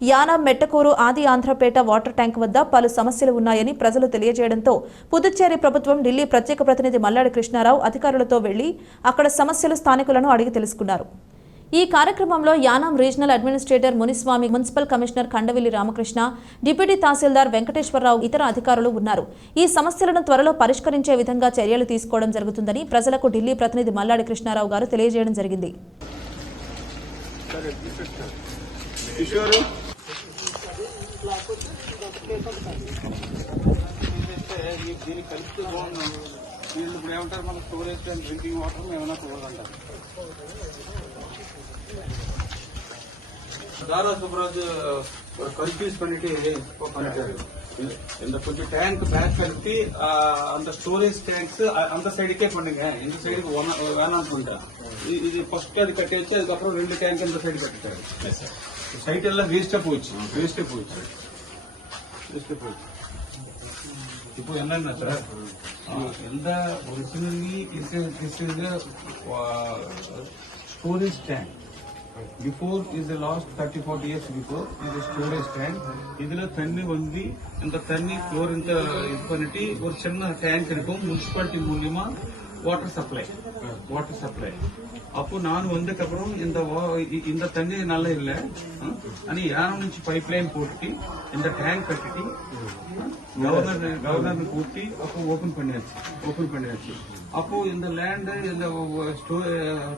యానాం మెట్టకూరు ఆది ఆంధ్రపేట water tank వద్ద పలు సమస్యలు ఉన్నాయని ప్రజలు తెలియజేయడంతో పుదుచ్చేరి ప్రభుత్వం ఢిల్లీ ప్రత్యేక ప్రతినిధి మల్లాడి కృష్ణారావు అధికారులతో వెళ్ళి అక్కడ సమస్యలు స్థానికులను అడిగి తెలుసుకున్నారు. ఈ కార్యక్రమంలో Yanam regional administrator Muniswamy municipal commissioner Kandavilli Ramakrishna deputy tahsildar Venkateswara Rao ఇతర అధికారులు ఉన్నారు. ఈ సమస్యలను త్వరలో పరిష్కరించే విధంగా చర్యలు తీసుకోవడం జరుగుతుందని ప్రజలకు ఢిల్లీ ప్రతినిధి మల్లాడి కృష్ణారావు గారు తెలియజేయడం జరిగింది. కిషోరు దీన్ని కలిపితే బాగున్నాం వీళ్ళు ఇప్పుడు ఏమంటారు మన స్టోరేజ్ అండ్ డ్రింకింగ్ వాటర్ ఏమైనా చూడాలంటారు தாரா சுப்ராஜ் கன்ஃபியூஸ் பண்ணிட்டு இப்போ பண்ணிட்டாரு இந்த கொஞ்சம் டேங்க் பேக் கட்டி அந்த ஸ்டோரேஜ் டேங்க்ஸ் அந்த சைடுக்கே பண்ணுங்க இந்த சைடுக்கு வேணாம் பண்ணிட்டேன் இது ஃபர்ஸ்ட் அது கட்டி வச்சு அதுக்கப்புறம் ரெண்டு டேங்க் இந்த சைடு கட்டிட்டாரு சைட் எல்லாம் வேஸ்டா போயிடுச்சு வேஸ்டே போயிடுச்சு வேஸ்டே போயிடுச்சு இப்போ என்னன்னா சார் எந்த originally is this is storage tank before is the last thirty forty years before ఇది స్టోరేజ్ ట్యాంక్ இதுல தண்ணி வந்து இந்த தண்ணி ஃப்ளோர் இந்த இது பண்ணிட்டு ஒரு சின்ன டேங்க் இருக்கும் முனிசிபாலிட்டி மூலியமா வாட்டர் சப்ளை வாட்டர் சப்ளை அப்போ நான் வந்ததுக்கப்புறம் இந்த வா- இ- இந்த தண்ணி நல்லா இல்ல అని యానం నుంచి పైప్ లైన్ పోట్టి இந்த டேங்க் கட்டிட்டு கவர்னர் கவர்னர் கூட்டி அப்போ ஓபன் பண்ணியாச்சு ஓபன் பண்ணியாச்சு அப்போ இந்த லேண்ட் இந்த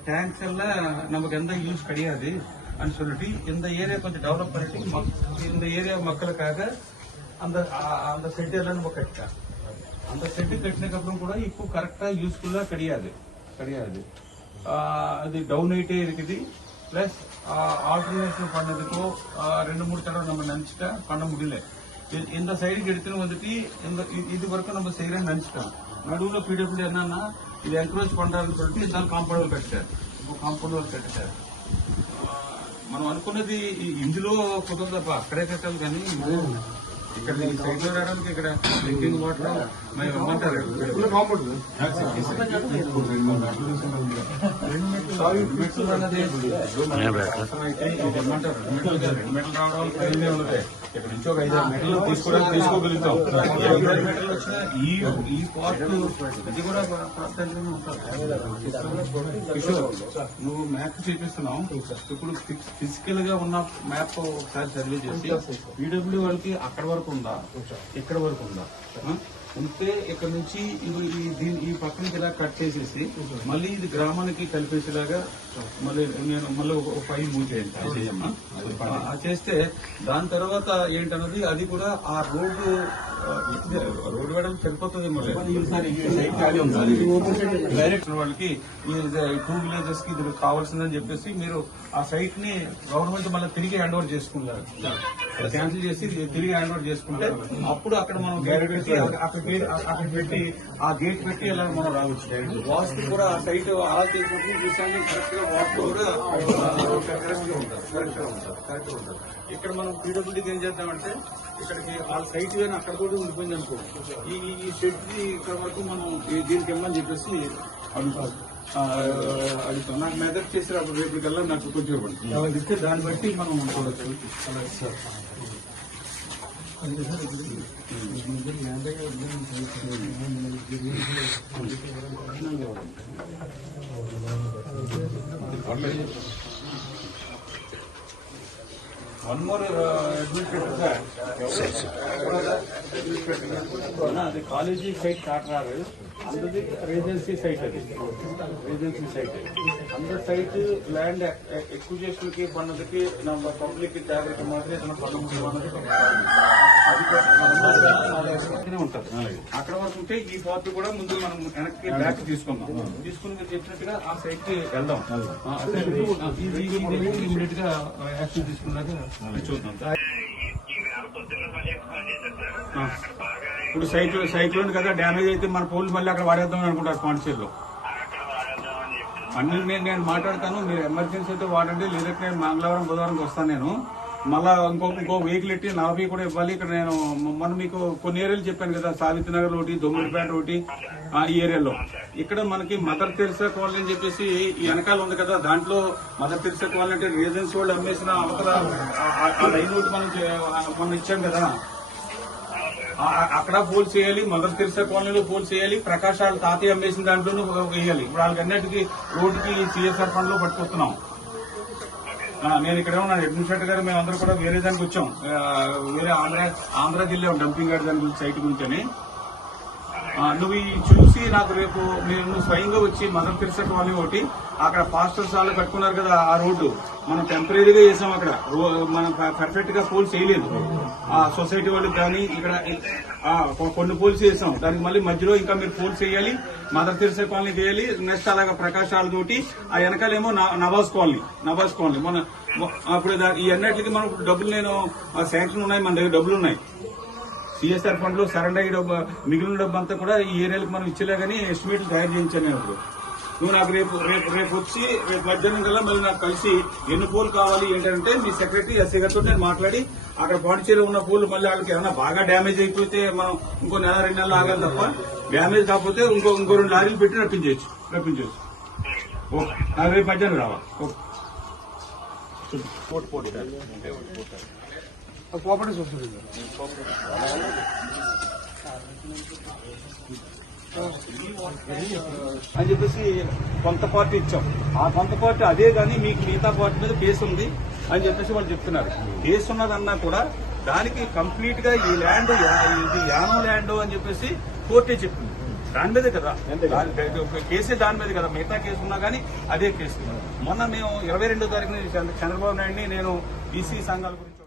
டேங்க்ஸ் எல்லாம் நமக்கு எந்த யூஸ் கிடையாது అని சொல்லிட்டு இந்த ஏரியா கொஞ்சம் டெவலப் பண்ணிட்டு மக்- இந்த ஏரியா மக்களுக்காக அந்த ఆ- அந்த செட் எல்லாம் நம்ம கட்டிட்டேன் அந்த செட்டு கட்டினதுக்கு அப்புறம் கூட இப்போ கரெக்டா யூஸ்ஃபுல்லா கிடையாது கிடையாது ஆஹ் அது டவுன் ஆயிட்டே இருக்குது பிளஸ் ஆல்டர்னேஷன் பண்ணதுக்கோ ஆஹ் ரெண்டு மூணு தடவை நம்ம நினைச்சிட்டா பண்ண முடியல இ- இந்த சைடுக்கு எடுத்துன்னு வந்துட்டு இந்த இ- இது வரைக்கும் நம்ம செய்யறேன்னு நினைச்சிட்டோம் நடுவுல பிடபிள்யூ என்னன்னா இது ఎంకరేజ్ பண்றாருன்னு சொல்லிட்டு ఇద్దరు కాంపౌండ్ వాళ్ళు కట్టారు ఇంకో కాంపౌండ్ వాళ్ళు కట్టారు ఆ, మనం అనుకున్నది ఈ- ఇందులో కుదరదు తప్ప అక్కడే కట్టాలి కానీ ఇక్కడ ఈ సైడ్లో రావడానికి ఇక్కడ డ్రింకింగ్ వాటర్ మేము ఇవ్వమంటారు రెండు మెట్లు రావడం ప్రయోజనం ఉన్నదే. ఇక్కడ నుంచి ఒక ఐదారు మెట్లు తీసుకోవడానికి తీసుకోగలుగుతాం. ఈ ఐదారు మెట్లు వచ్చినా ఈ ఈ పార్ట్ ఇది కూడా ప్రాధాన్యంగా ఉంటుంది కిషోర్ నువ్వు మ్యాప్ చూపిస్తున్నావు. ఇప్పుడు ఫిజికల్గా ఉన్న మ్యాప్ ఒకసారి సర్వే చేసి పీడబ్ల్యూ వాళ్ళకి అక్కడ వరకు ఉందా ఇక్కడ వరకు ఉందా? ఉంటే ఇక్కడ నుంచి ఈ దీని ఈ పక్క నుంచి ఇలా కట్ చేసేసి మళ్ళీ ఇది గ్రామానికి కలిపేసేలాగా మళ్ళీ నేను మళ్ళీ ఒక ఫైవ్ మూవ్ చేయండి. చేస్తే దాని తర్వాత ఏంటన్నది అది కూడా ఆ రోడ్డు రోడ్డు వేయడం సరిపోతుంది మళ్ళీ డైరెక్ట్ వాళ్ళకి టూ విలేజెస్కి ఇది కావాల్సిందని చెప్పేసి మీరు ఆ సైట్ని గవర్నమెంట్ మళ్ళీ తిరిగి హ్యాండ్ ఓవర్ చేసుకున్నారు క్యాన్సిల్ చేసి తిరిగి హ్యాండ్ ఓవర్ చేసుకుంటే అప్పుడు అక్కడ మనం గేట్ పెట్టి అక్కడ అక్కడ పెట్టి ఆ గేట్ పెట్టి ఇలా మనం రావచ్చు వాస్తు కూడా ఆ సైట్ అలా చేసినప్పుడు చూసాన్ని కరెక్ట్గా వాస్తు కూడా కరెక్ట్గా ఉంటారు కరెక్ట్గా ఉంటారు కరెక్ట్గా ఉంటారు. ఇక్కడ మనం పీడబ్ల్యూడీకి ఏం చేద్దామంటే ఇక్కడికి ఆ సైట్ కానీ అక్కడ కూడా ఉండిపోయింది అనుకో. ఈ షెడ్ ఇక్కడ వరకు మనం దీనికి ఇవ్వమని చెప్పేసి అడుగుతాం అది నాకు మెదక్ చేసినప్పుడు రేపు కల్లా నాకు కొంచెం ఇవ్వండి అలా ఇస్తే దాన్ని బట్టి మనం ఉండవచ్చు అలాగే సార్ వన్ మోర్ అడ్మిట్ పెట్టారు అది కాలేజీ సైడ్ కాటరారు అందరిది రెసిడెన్సీ సైట్ అది. Residency site. అందరి సైట్ ల్యాండ్ ఎక్విజేషన్కి పనులకి ನಮ್ಮ పబ్లిక్ జాగ్రత్త మాత్రమే తన పన్ను ఉంటుంది అక్కడ వరకు ఉంటే ఈ పార్ట్ కూడా ముందు మనం వెనక్కి బ్యాక్ తీసుకుందాం. తీసుకుని మీరు చెప్పినట్టుగా ఆ సైట్కి వెళ్దాం. ఇమీడియట్గా యాక్షన్ తీసుకున్నాక చూద్దాం. ఇప్పుడు సైక్లో సైక్లోన్ కదా డ్యామేజ్ అయితే మన పోలీసు మళ్ళీ అక్కడ వాడేద్దాం అనుకుంటారు స్పాన్సర్లో అన్ని నేను నేను మాట్లాడతాను మీరు ఎమర్జెన్సీ అయితే వాడండి లేదంటే నేను మంగళవారం బుధవారం వస్తాను నేను. మళ్ళా ఇంకొక ఇంకో వెహికల్ ఎట్టి నలభై కూడా ఇవ్వాలి. ఇక్కడ నేను మొన్న మీకు కొన్ని ఏరియాలు చెప్పాను కదా సావిత్రి నగర్ ఒకటి దొమ్మిడిపేట ఒకటి ఈ ఏరియాలో ఇక్కడ మనకి మదర్ తెరిసా కాలనీ అని చెప్పేసి ఈ వెనకాల ఉంది కదా దాంట్లో మదర్ తెరిసా కాలనీ అంటే రీజన్స్ వాళ్ళు అమ్మేసిన అవతల ఆ- లైన్ ఒకటి మనం మనం ఇచ్చాం కదా. అక్కడ పోల్ చేయాలి మదర్ తెరిసా కాలనీలో పోల్ చేయాలి ప్రకాష్ తాతయ్య అమ్మేసిన దాంట్లోనూ వేయాలి. ఇప్పుడు వాళ్ళకన్నిటికీ రోడ్డుకి సిఎస్ఆర్ ఫండ్లో పట్టుకొస్తున్నాం నేను ఇక్కడ ఉన్నాను. అడ్మినిస్ట్రేటర్ గారు మేము అందరూ కూడా వేరే దానికి వచ్చాం. వేరే ఆంధ్ర ఆంధ్రాకి వెళ్ళాం డంపింగ్ గారి దాని గురించి సైట్ గురించి అని. నువ్వు ఈ చూసి నాకు రేపు నేను స్వయంగా వచ్చి మదర్ తెరిసా కాలనీ ఒకటి అక్కడ పాస్టర్స్ వాళ్ళు కట్టుకున్నారు కదా ఆ రోడ్డు. మనం టెంపరీగా చేసాం అక్కడ. మనం పర్ఫెక్ట్గా పోల్స్ చేయలేదు. ఆ సొసైటీ వాళ్ళకి కానీ ఇక్కడ కొన్ని పోల్స్ చేసాం. దానికి మళ్ళీ మధ్యలో ఇంకా మీరు పోల్స్ చేయాలి మదర్ తెరిసే కాలనీ చేయాలి నెక్స్ట్ అలాగా ప్రకాశాలతోటి ఆ వెనకాలేమో నా- నవాజ్ కాలనీ నవాజ్ కాలనీ. మన అప్పుడు ఈ అన్నిటికి మనం డబ్బులు నేను శాంక్షన్ ఉన్నాయి మన దగ్గర డబ్బులు ఉన్నాయి. సిఎస్ఆర్ ఫండ్లో సరెండర్ అయ్యే డబ్బు మిగిలిన డబ్బు అంతా కూడా ఈ ఏరియాలకు మనం ఇచ్చలే కానీ ఎస్టిమేట్లు తయారు చేయించాను నేను ఇప్పుడు నువ్వు నాకు రేపు రేపు రేపు వచ్చి రేపు మధ్యాహ్నం కల్లా మళ్ళీ నాకు కలిసి ఎన్ని పూలు కావాలి ఏంటంటే మీ సెక్రటరీ ఎస్ఐ గారితో నేను మాట్లాడి అక్కడ పాండిచేరి ఉన్న పూలు మళ్ళీ వాళ్ళకి ఏమైనా బాగా డ్యామేజ్ అయిపోతే మనం ఇంకో నెల రెండు నెలలు ఆగాలి తప్ప డ్యామేజ్ కాకపోతే ఇంకో ఇంకో రెండు లారీలు పెట్టి రప్పించవచ్చు రప్పించవచ్చు ఓకే నాకు రేపు మధ్యాహ్నం రావా. ఓకే కోఆపరేటివ్ వస్తుంది అని చెప్పేసి కొంత పార్టీ ఇచ్చాం. ఆ కొంత పార్టీ అదే కానీ మీకు మిగతా పార్టీ మీద కేసు ఉంది అని చెప్పేసి వాళ్ళు చెప్తున్నారు. కేసు ఉన్నదన్నా కూడా దానికి కంప్లీట్గా ఈ ల్యాండ్ ఇది యానో ల్యాండ్ అని చెప్పేసి కోర్టే చెప్పింది. దాని మీదే కదా. కేసే దాని మీద కదా. మిగతా కేసు ఉన్నా కానీ అదే కేసు. మొన్న మేము ఇరవై రెండో తారీఖున చంద్రబాబు నాయుడిని నేను బీసీ సంఘాల గురించి